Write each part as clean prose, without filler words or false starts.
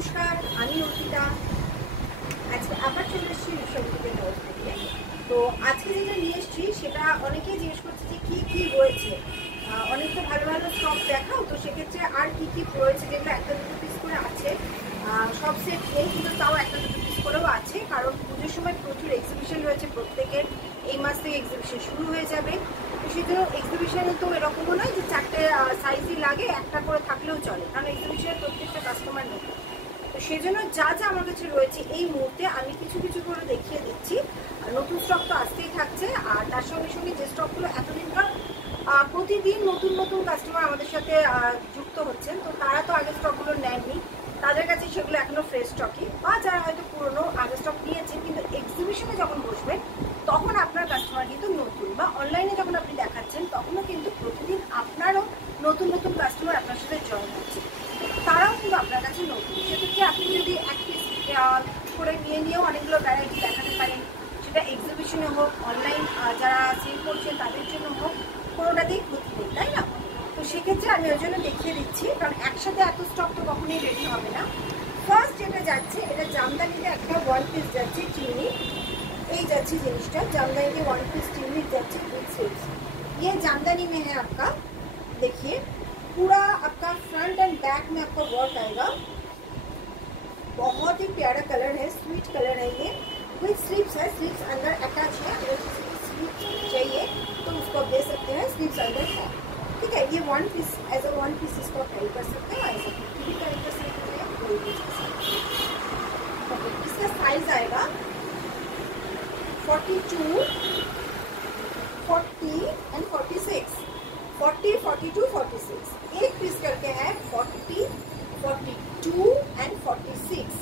নমস্কার, আমি অর্পিতা। আজকে আবার চলে এসেছি রূপসজ্জার তরফ থেকে। তো আজকে যেটা নিয়ে এসেছি সেটা অনেকেই জিজ্ঞেস করছে যে কী কী রয়েছে, অনেক তো ভালো ভালো স্টক দেখাও, তো সেক্ষেত্রে আর কী কী রয়েছে, যেগুলো একটা দুটো পিস করে আছে। সব সেট নেই, কিন্তু তাও একটা দুটো পিস করেও আছে, কারণ পুজোর সময় প্রচুর এক্সিবিশন রয়েছে প্রত্যেকের। এই মাস থেকে এক্সিবিশন শুরু হয়ে যাবে, তো সেই জন্য এক্সিবিশনে তো এরকমও নয় যে চারটে সাইজই লাগে, একটা করে থাকলেও চলে, কারণ এক্সিবিশনের প্রত্যেকটা কাস্টমার নতুন। তো সেই জন্য যা যা আমার কাছে রয়েছে এই মুহূর্তে আমি কিছু কিছু করে দেখিয়ে দিচ্ছি। নতুন স্টক তো আসতেই থাকছে, আর তার সঙ্গে সঙ্গে যে স্টকগুলো এতদিনকার প্রতিদিন নতুন নতুন কাস্টমার আমাদের সাথে যুক্ত হচ্ছেন, তো তারা তো আগের স্টকগুলো নেননি, তাদের কাছে সেগুলো এখনো ফ্রেশ স্টকই, বা যারা হয়তো পুরনো আগের স্টক নিয়েছেন কিন্তু এক্সিবিশনে যখন বসবেন তখন আপনার কাস্টমার কিন্তু নতুন, বা অনলাইনে যখন আপনি দেখাচ্ছেন তখনও কিন্তু প্রতিদিন আপনারও নতুন নতুন কাস্টমার আপনার সাথে জয়েন হচ্ছে, তারাও কিন্তু আপনার কাছে নতুন। সেক্ষেত্রে আপনি যদি এক পিস করে নিয়েও অনেকগুলো ভ্যারাইটি দেখাতে পারেন, সেটা এক্সিবিশনে হোক, অনলাইন যারা সেল করছেন তাদের জন্য হোক, কোনোটাতেই ক্ষতি নেই, তাই না? তো সেক্ষেত্রে আমি ওই জন্য দেখিয়ে দিচ্ছি, কারণ একসাথে এত স্টক তো কখনোই রেডি হবে না। ফার্স্ট যেটা যাচ্ছে, এটা জামদানিতে একটা ওয়ান পিস যাচ্ছে চিনি, এই যাচ্ছে জিনিসটা জাमदानी वन पीस टिवली जाच्छे विद स्लीव्स। ये जामदानी में है आपका, देखिए पूरा आपका फ्रंट एंड बैक में आपका वर्क आएगा, बहुत ही प्यारा कलर है, स्वीट कलर है ये, विद स्लीव्स है, स्लीव्स अंदर अटैच है, अगर किसी को स्लीव्स चाहिए तो उसको आप दे सकते हैं, स्लीव्स अंदर है, ठीक है। ये one piece as a one piece इसको कैरी कर सकते हैं, ऐसे भी कैरी कर सकते हैं, कोई भी इसका साइज आएगा 42, 40 एंड 46, 40, 42, 46 एक पीस करके है 40, 42 एंड 46,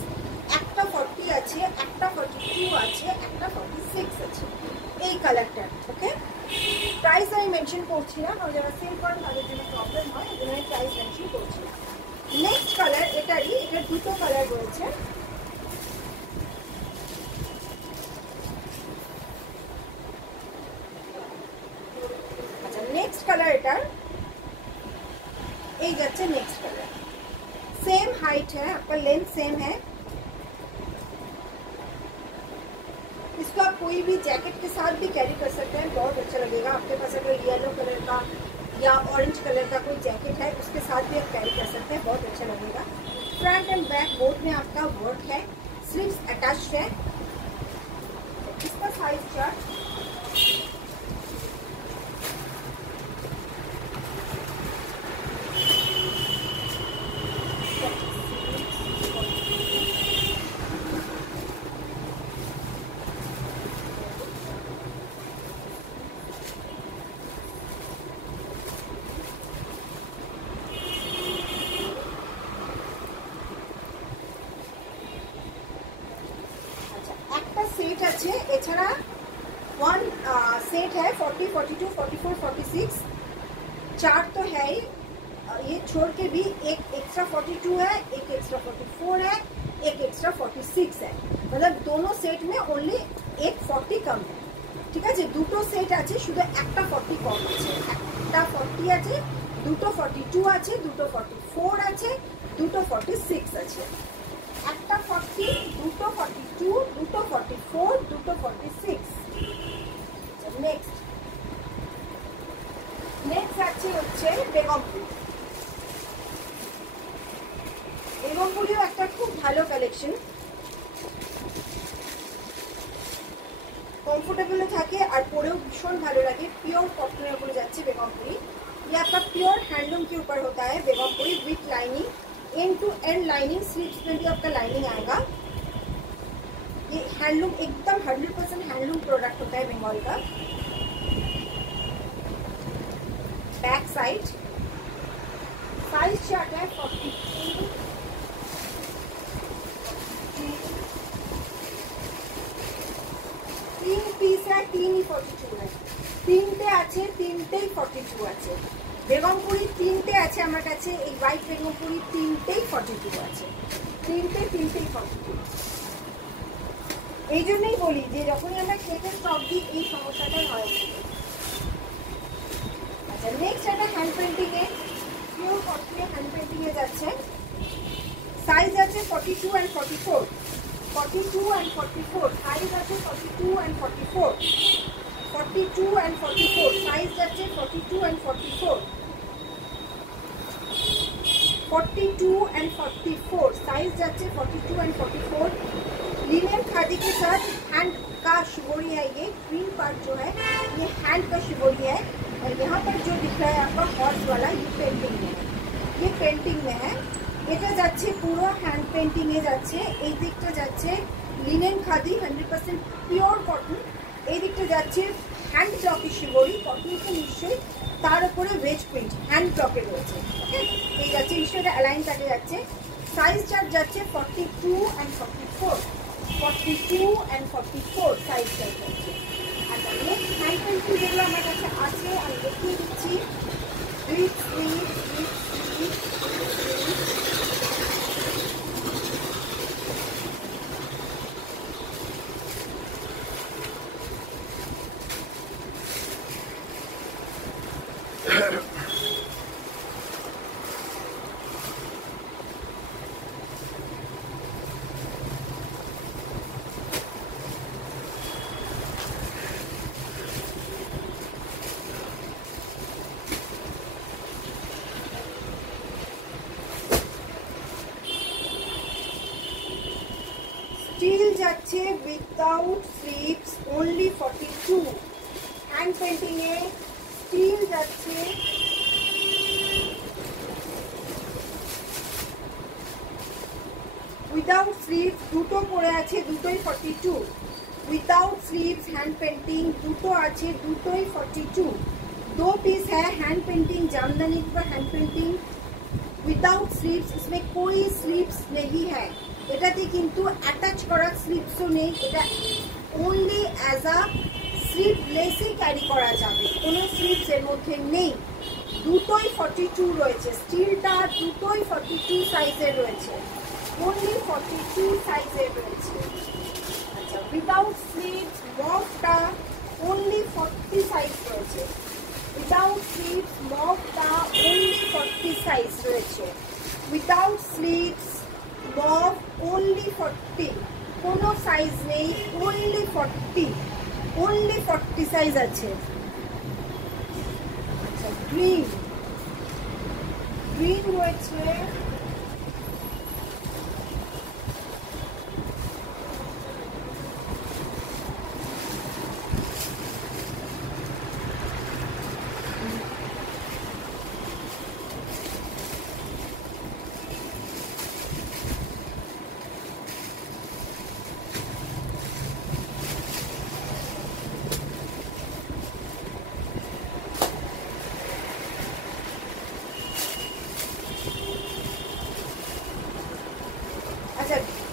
একটা 40 আছে, একটা 42 আছে, একটা 46 আছে, এই কালারটা। ওকে, প্রাইস আমি মেনশন করছি না, কারণ যারা সেল করেন তাদের জন্য প্রবলেম হয়, এজন্য আমি প্রাইস মেনশন করছি না। নেক্সট কালার এটারই, এটা দুটো কালার রয়েছে। नेक्स्ट कलर एटार ये जाच्छे, नेक्स्ट कलर सेम हाइट है, आपका लेंथ सेम है, इसको आप कोई भी जैकेट के साथ भी कैरी कर सकते हैं, बहुत अच्छा लगेगा। आपके पास अगर येलो कलर का या ऑरेंज कलर का कोई जैकेट है उसके साथ भी आप कैरी कर सकते हैं, बहुत अच्छा लगेगा। फ्रंट एंड बैक बोथ में आपका वर्क है, स्लीव्स अटैच्ड है। इसका साइज चार्ट सेट আছে, এছাড়া वन सेट है 40, 42, 44, 46, चार तो है ही, ये छोड़ के भी एक एक्स्ट्रा 42 है, एक एक्स्ट्रा 44 है, एक एक्स्ट्रा 46 है, मतलब दोनों सेट में ओनली एक 40 कम है, ठीक है। দুটো সেট আছে, শুধু একটা 40 কম আছে, একটা 40 আছে, দুটো 42 আছে, দুটো 44 আছে, দুটো 46 আছে, একটা 40, দুটো 42, দুটো 44, দুটো 46। নেক্সট আছে হচ্ছে বেগমপুরি। বেগমপুরিও একটা খুব ভালো কালেকশন, কমফোর্টেবল থাকে আর পরেও भीषण ভালো লাগে। प्योर कॉटन ऊपर जाच्छे बेगमपुरी, ये आपका प्योर हैंडलूम के ऊपर होता है Begampuri, with lining, end to end lining, sleeves में भी आपका लाइनिंग आएगा। ये हैंडलूम एकदम 100% हैंडलूम प्रोडक्ट होता है बंगाल का। बैक साइड साइज चार्ट है 42, 3 पीस है, 3 ही 42 है, তিনটে আছে, তিনটেই 42 আছে। বেগমপুরি তিনটে আছে আমার কাছে, এই হোয়াইট বেগমপুরি তিনটেই 42 আছে, তিনটেই 42। এই জন্যই বলি যে যখনই আমরা সেটের স্টক দিই এই সমস্যাটা হয়। আচ্ছা, নেক্সট একটা হ্যান্ড পেন্টিং এ, পিওর কটনে হ্যান্ড পেন্টিং এ যাচ্ছে, সাইজ আছে 42 and 44, 42 and 44 সাইজ আছে 42 and 44, 42 and 44 সাইজ আছে 42 and 44, 42 and 44 साइज जाते 42 and 44। लिनन खादी के साथ हैंड का शिवोरी है, ये ग्रीन पार्ट जो है ये हैंड का शिवोरी है, और यहाँ पर जो दिख रहा है आपका हॉर्स वाला ये पेंटिंग में है, ये पेंटिंग में है। এটা যাচ্ছে পুরো হ্যান্ড পেন্টিং এ যাচ্ছে, এই দিকটা যাচ্ছে লিনেন খাদি 100% পিওর কটন, এই দিকটা যাচ্ছে হ্যান্ড ব্লকের শিবরি কটন তো নিশ্চয়ই, তার উপরে ভেজ প্রিন্ট হ্যান্ড ব্লকে রয়েছে। ওকে, এই যাচ্ছে নিশ্চয়ই অ্যালাইন কাটে যাচ্ছে। সাইজ চার্ট যাচ্ছে 42 and 44, 42 and 44 সাইজ চার্ট যাচ্ছে। আচ্ছা, নেক্সট হ্যান্ড পেন্টিং যেগুলো আমার কাছে আছে আমি দেখিয়ে দিচ্ছি। स्टील जाच्छे without sleeves only 42। Hand painting ए स्टील जाच्छे विदाउट स्लीव्स दुटो पड़े आछे दुटोई 42। विदाउट स्लीव्स हैंड पेंटिंग दुटो आछे दुटोई 42। दो पीस है हैंड पेंटिंग जामदानी पर हैंड पेंटिंग विदाउट स्लीव्स, इसमें कोई स्लीव्स नहीं है। এটাতে কিন্তু অ্যাটাচ করা স্লিপসও নেই, এটা ওনলি অ্যাজ আ স্লিপলেসই ক্যারি করা যাবে, কোনো স্লিপস এর মধ্যে নেই। দুটোই 42 রয়েছে, স্টিলটা দুটোই 42 সাইজের রয়েছে, ওনলি 42 সাইজের রয়েছে। আচ্ছা, উইদাউট স্লিভস মফটা ওনলি 40 সাইজ রয়েছে, উইদাউট স্লিভস মফটা ওনলি 40 সাইজ রয়েছে। উইদাউট স্লিভস মফ only 40, কোনো সাইজ নেই, only 40, only 40 সাইজ আছে। আচ্ছা, গ্রিন রয়েছে,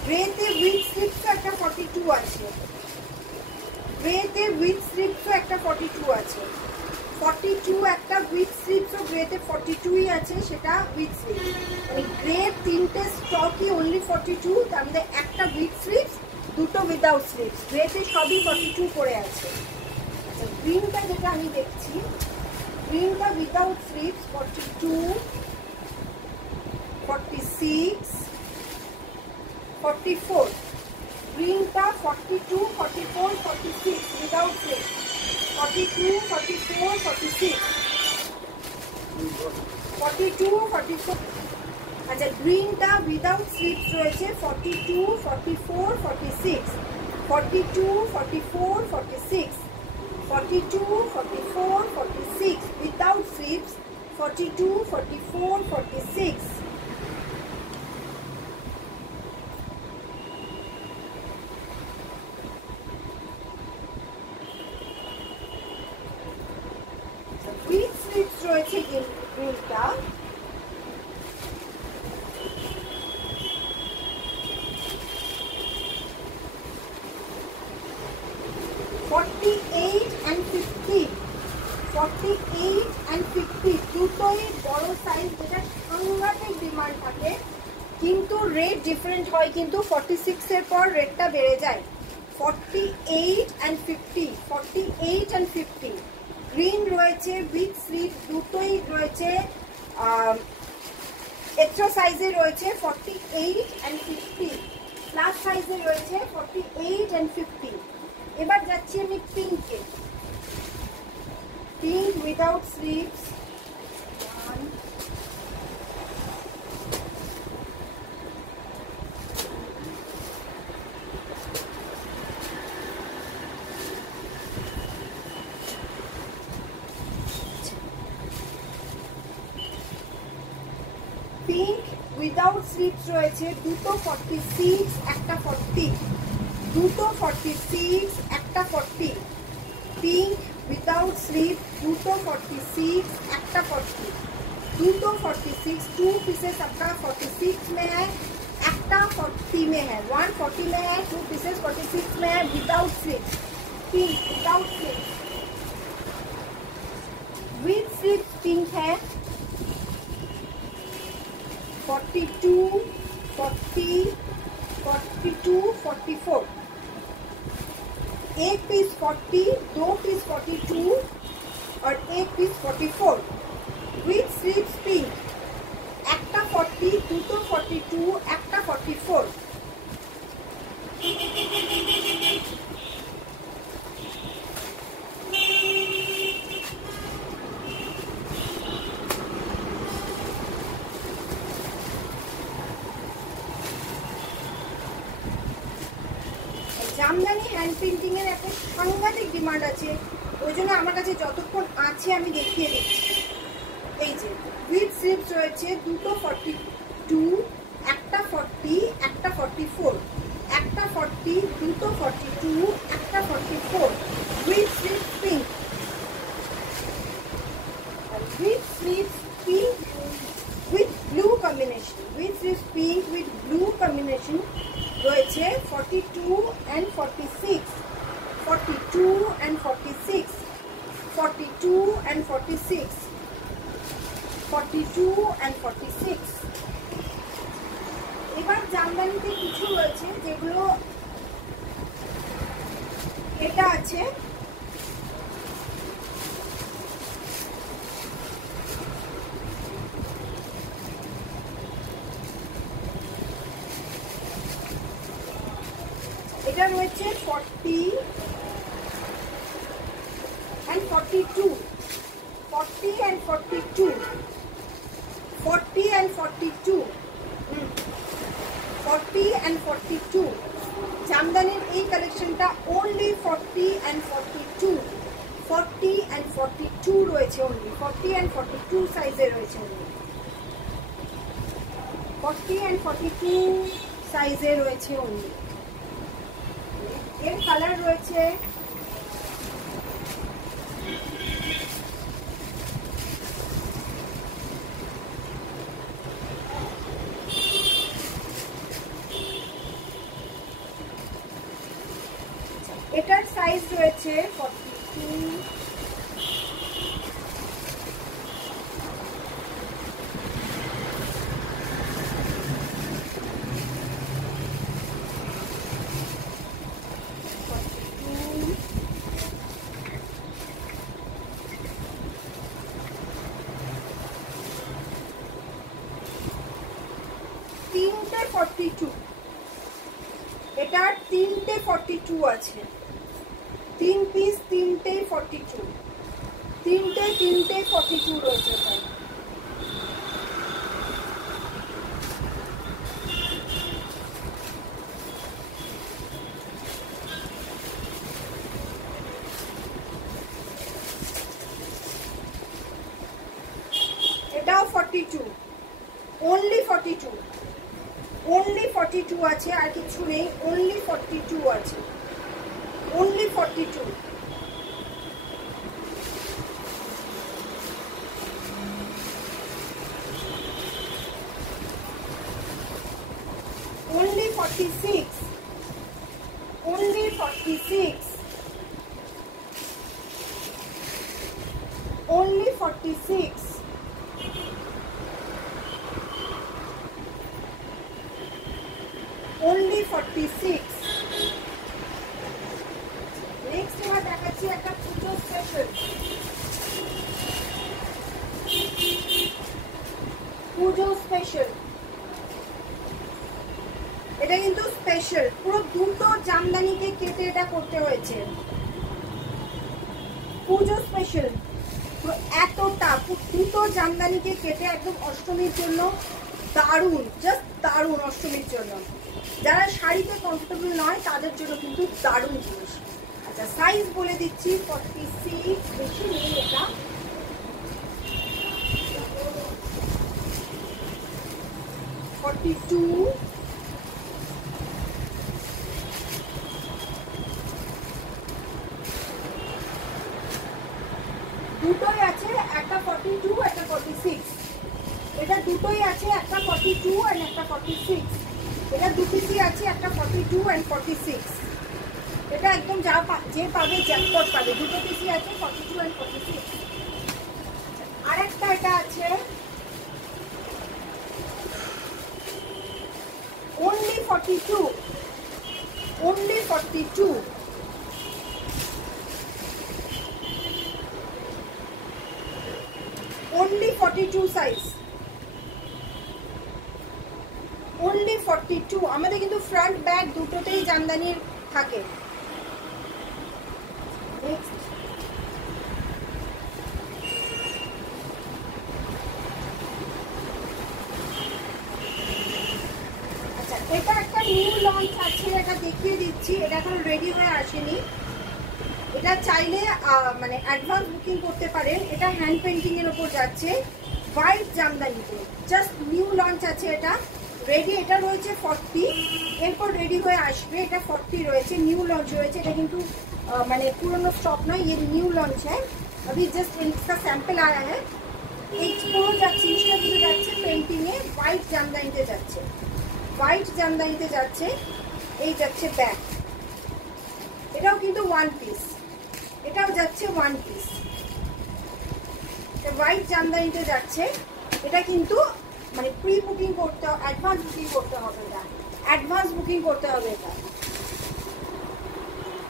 গ্রেতে উইথ স্লিপসও একটা 42 আছে, গ্রেতে উইথ স্লিপসও একটা 42 আছে, 42 একটা উইথ স্লিপসও গ্রেতে 42ই আছে, সেটা উইথ স্লিপস। মানে গ্রে তিনটে স্টকই অনলি 42, তার মধ্যে একটা উইথ স্লিপস দুটো উইদাউট স্লিপস, গ্রেতে সবই 42 করে আছে। আচ্ছা, গ্রিনটা যেটা আমি দেখছি, গ্রিনটা উইদাউট স্লিপস 42, 46, 44, গ্রিনটা 42, 44, 46 উইদাউট স্লিপস, 42, 44, 46, 42, 44। আচ্ছা, গ্রিনটা উইদাউট স্লিপস রয়েছে 42, 44, 46, 42, 44, 46, 42, 44, 46 উইদাউট স্লিপস, 42, 44, 46। উইথ স্লিপস রয়েছে গ্রিনটা, 48 and 50, 48 and 50 দুটোই বড় সাইজ, যেটা সাংঘাতিক ডিমান্ড থাকে, কিন্তু রেট ডিফারেন্ট হয়, কিন্তু 46 এর পর রেটটা বেড়ে যায়। 48 and 50, 48 and 50 গ্রিন রয়েছে উইথ স্লিভ দুটোই রয়েছে এক্সট্রা সাইজে রয়েছে 48 and 50, প্লাস সাইজে রয়েছে 48 and 50। এবার যাচ্ছি আমি পিঙ্কে, pink without sleeves, pink without sleeves রয়েছে দুটো 46 একটা 40, দুটো 46 একটা 40। পিঙ্ক উইদাউট স্লিভ দুটো 46 একটা 40, দুটো 46, 2 पीसेस आपका 46 में है, একটা 40 में है, 140 में है, 2 पीसेस 46 में है without sleeve. Pink without sleeve, with sleeve pink है 42, 40, 42, 44। एक पीस 40, दो पीस 42 और एक पीस 44। विथ स्लीव्स पिंक একটা 40, দুটো 42, একটা 44। জামদানি হ্যান্ড পেন্টিং এর একটা সাংঘাতিক ডিমান্ড আছে, ওই জন্য আমার কাছে যতক্ষণ আছে আমি দেখিয়ে দিচ্ছি। এই যে উইথ স্লিভস রয়েছে দুটো 42, একটা 40, একটা 44, একটা 40, দুটো 42, একটা 44। With sleeves pink, with sleeves pink with blue combination, with sleeves pink with blue combination রয়েছে 42 and 46, 42 and 46, 42 and 46, 42 and 46। এবার জামদানিতে কিছু রয়েছে যেগুলো এটা আছে, এটা রয়েছে 40 and 42, 40 and 42, 40 and 42, 40 and 42। জামদানির এই কালেকশনটা only 40 and 42, 40 and 42 রয়েছে, only 40 and 42 সাইজে রয়েছে, only 40 and 42 সাইজে রয়েছে only। এর কালার রয়েছে এটার সাইজ রয়েছে 42, তিনটে 42, এটার তিনটে 42 আছে, 3 পিস তিনটে 42, তিনটে 42 রয়েছে। এটাও 42, only 42, only 42 আছে, আর কিছু নেই, only 42 আছে, only 42। only 46, only 46, only 46, only 46। Next এবার দেখাচ্ছি একটা পুজো স্পেশাল, পুজো স্পেশাল, এটা কিন্তু স্পেশাল, পুরো দুটো জামদানিকে কেটে এটা করতে হয়েছে। পুজো স্পেশাল এতটা দুটো জামদানিকে কেটে একদম অষ্টমীর জন্য দারুণ, জাস্ট দারুণ অষ্টমীর জন্য। যারা শাড়িতে কমফোর্টেবল নয় তাদের জন্য কিন্তু দারুণ জিনিস। আচ্ছা সাইজ বলে দিচ্ছি 46, বেশি নেই এটা, দুটোই আছে, একটা 42 একটা 46, এটা দুটোই আছে, একটা 42 আর একটা 46, এটা দু পিসই আছে, একটা 42 and 46, এটা একদম যা যে পাবে জ্যাকপট পাবে, দুটো পিসই আছে 42 and 46। আর একটা এটা আছে only 42, only 42, only 42 size, only 42। আমাদের কিন্তু ফ্রন্ট ব্যাক দুটোতেই জামদানির থাকে। নেক্সট আচ্ছা এটা একটা নিউ লঞ্চ আছে, এটা দেখিয়ে দিচ্ছি, এটা এখন রেডি হয়ে আসেনি, এটা চাইলে মানে অ্যাডভান্স বুকিং করতে পারেন। এটা হ্যান্ড পেন্টিং এর উপর যাচ্ছে, হোয়াইট জামদানিতে, জাস্ট নিউ লঞ্চ আছে, এটা রেডি, এটা রয়েছে 40, এরপর রেডি হয়ে আসবে, এটা 40 রয়েছে, নিউ লঞ্চ রয়েছে, এটা কিন্তু মানে পুরনো স্টক নয়, ये न्यू लॉन्च है, अभी जस्ट इसका सैंपल आया है। এই পুরো জিনিসটা কিন্তু যাচ্ছে পেন্টিংয়ে, হোয়াইট জামদানিতে যাচ্ছে, হোয়াইট জামদানিতে যাচ্ছে, এই যাচ্ছে ব্যাক, এটাও কিন্তু ওয়ান পিস, এটাও যাচ্ছে ওয়ান পিস, হোয়াইট জামদানিতে যাচ্ছে, এটা কিন্তু মানে প্রি বুকিং করতে হবে, অ্যাডভান্স বুকিং করতে হবে, এটা অ্যাডভান্স বুকিং করতে হবে এটা।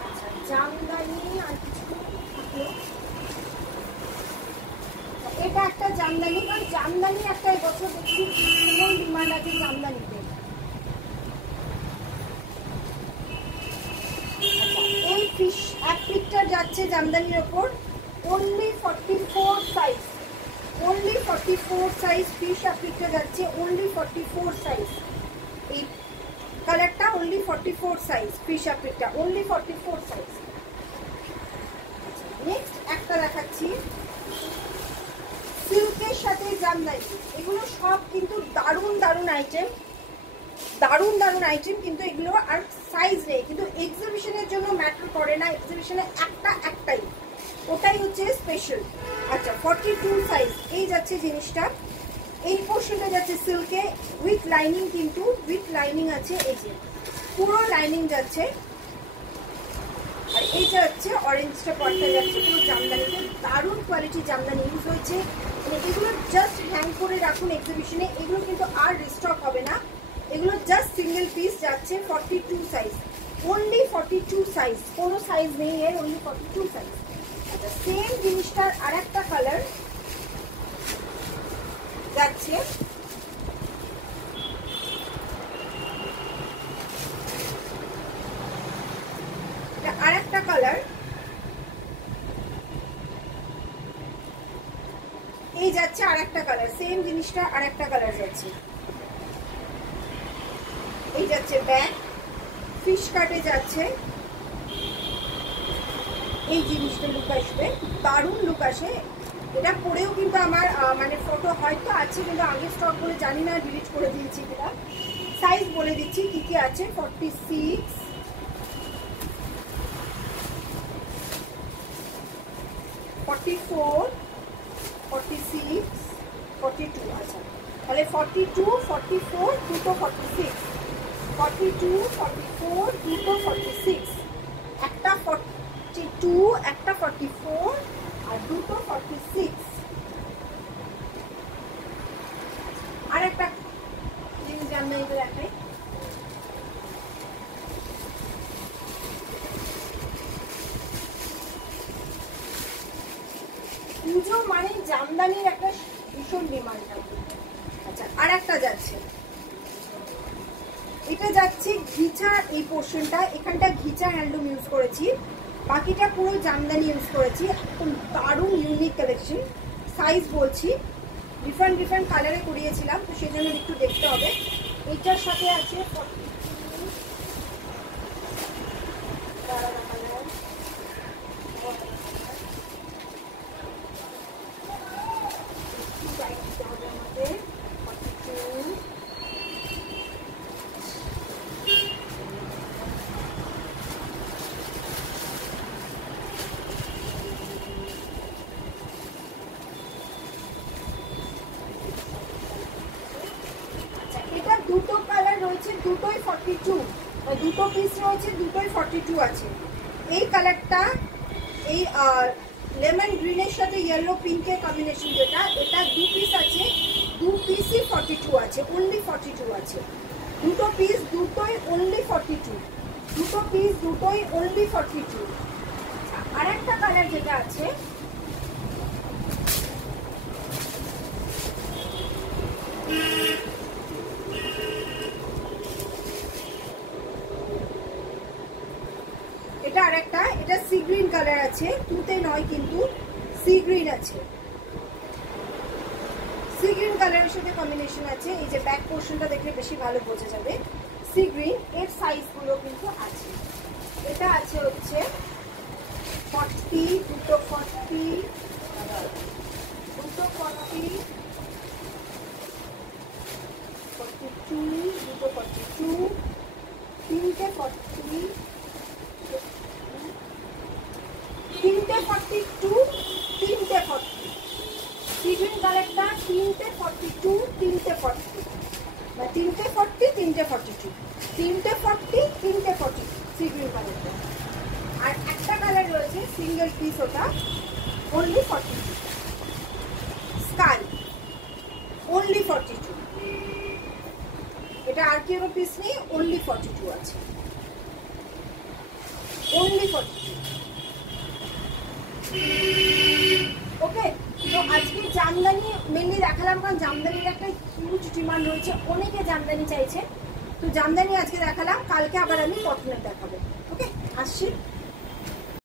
আচ্ছা জামদানি আর কিছু থাকলো, এটা একটা জামদানি, কারণ জামদানি একটা এবছর দেখছি ভীষণ ডিমান্ড আছে জামদানিতে। আচ্ছা এই ফিশ এক পিকটা যাচ্ছে জামদানির ওপর, only 44 size, only 44 size fish অ্যাপ্লিকটা যাচ্ছে, only 44 সাইজ, এই কালারটা only 44 সাইজ, ফিশ অ্যাপ্লিকটা only 44 সাইজ। নেক্সট একটা দেখাচ্ছি সিল্কের সাথে জামদানি, এগুলো সব কিন্তু দারুণ দারুণ আইটেম, দারুণ দারুণ আইটেম, কিন্তু এগুলো আর সাইজ নেই, কিন্তু এক্সিবিশনের জন্য ম্যাটার করে না, এক্সিবিশনে একটাই, ওটাই হচ্ছে স্পেশাল। আচ্ছা 42 সাইজ, এই যাচ্ছে জিনিসটা, এই পোর্শনটা যাচ্ছে সিল্কে উইথ লাইনিং, কিন্তু উইথ লাইনিং আছে, এই যে পুরো লাইনিং যাচ্ছে, আর এইটা হচ্ছে অরেঞ্জটা পটটা যাচ্ছে পুরো জামদানিতে, দারুণ কোয়ালিটি জামদানি ইউজ হয়েছে, মানে এগুলো জাস্ট হ্যাং করে রাখুন এক্সিবিশনে, এগুলো কিন্তু আর রিস্টক হবে না, এগুলো জাস্ট সিঙ্গেল পিস যাচ্ছে 42 সাইজ, only 42 সাইজ, কোনো সাইজ নেই এর, only 42 সাইজ। আচ্ছা সেম জিনিসটার আর একটা কালার যাচ্ছে, আর একটা কালার, এই যাচ্ছে আর একটা কালার, সেম জিনিসটা আর একটা কালার যাচ্ছে, এই যাচ্ছে ব্যাক, ফিশ কাটে যাচ্ছে, এই জিনিসটা লুক আসবে, দারুণ লুক আসে, এটা পরেও কিন্তু আমার মানে ফটো হয়তো আছে, কিন্তু আগে স্টক বলে জানি না, ডিলিট করে দিয়েছি এটা। সাইজ বলে দিচ্ছি কি কি আছে, 46, 44, 46, 42, আচ্ছা তাহলে 42, 44, দুটো 46, 42, 44, দুটো 46, একটা 42, একটা 44 আর দুটো 46। আর একটা জিনিস জানবেন এটা দেখাই, পুজো মানে জামদানির একটা ভীষণ ডিমান্ড থাকে। আচ্ছা নেক্সটে যাচ্ছি ঘিচা এই পোর্শনটা, এখানটা ঘিচা হ্যান্ডলুম ইউজ করেছি, বাকিটা পুরো জামদানি ইউজ করেছি। একদম দারুণ ইউনিক কালেকশন। সাইজ বলছি ডিফারেন্ট কালারে করিয়েছিলাম, তো সেই জন্য একটু দেখতে হবে। এইটার সাথে আছে দুটো কালার রয়েছে, দুটোই 42, দুটো পিস রয়েছে, দুটোই 42 আছে। এই কালারটা এই লেমন গ্রিনের সাথে ইয়েলো পিঙ্কের কম্বিনেশন, যেটা এটা 2 পিস আছে, 2 পিসই 42 আছে, অনলি 42 আছে। দুটো পিস দুটোই অনলি 42, দুটো পিস দুটোই অনলি 42। আর একটা কালার যেটা আছে এটা আরেকটা, এটা সি গ্রিন কালার আছে, তুতে নয় কিন্তু সি গ্রিন আছে, সি গ্রিন কালারের সাথে কম্বিনেশন আছে। এই যে ব্যাক পোর্শনটা দেখলে বেশি ভালো বোঝা যাবে, সি গ্রিন। এর সাইজগুলো কিন্তু আছে, এটা আছে হচ্ছে 40, দুটো 40, দুটো 40, 42, দুটো 42, তিনটে 40, তিনটে 42, তিনটে 40। সিগ্রিন কালারটা তিনটে 42, তিনটে 40, বা তিনটে 40, তিনটে 42, তিনটে 40, তিনটে 40 সিগ্রিন কালারটা। আর একটা কালার রয়েছে সিঙ্গেল পিস, ওটা অনলি 42, স্কাই, অনলি 42। এটা আর কি কোনো পিস নেই, অনলি 42 আছে, অনলি 42। ওকে, তো আজকে জামদানি মেনলি দেখালাম, কারণ জামদানির একটা হিউজ ডিমান্ড রয়েছে, অনেকে জামদানি চাইছে, তো জামদানি আজকে দেখালাম, কালকে আবার আমি কটনের দেখাবো। ওকে, আসছি।